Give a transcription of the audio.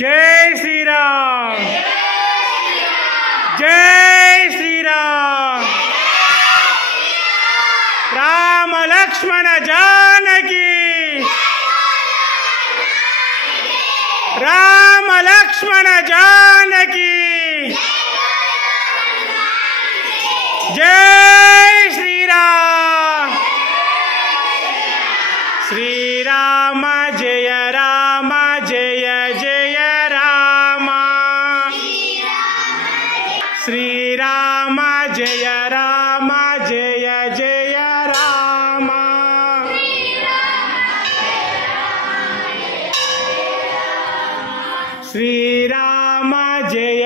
Jai Shri Ram, Jai Shri Ram. Ram Lakshman Janaki, Ram Lakshman Janaki, Jai Shri Ram. Shri Ram Jai Ram, Jai Jai Ram. Shri Ram Jai Ram, Jai Jai Ram. Shri Ram Jai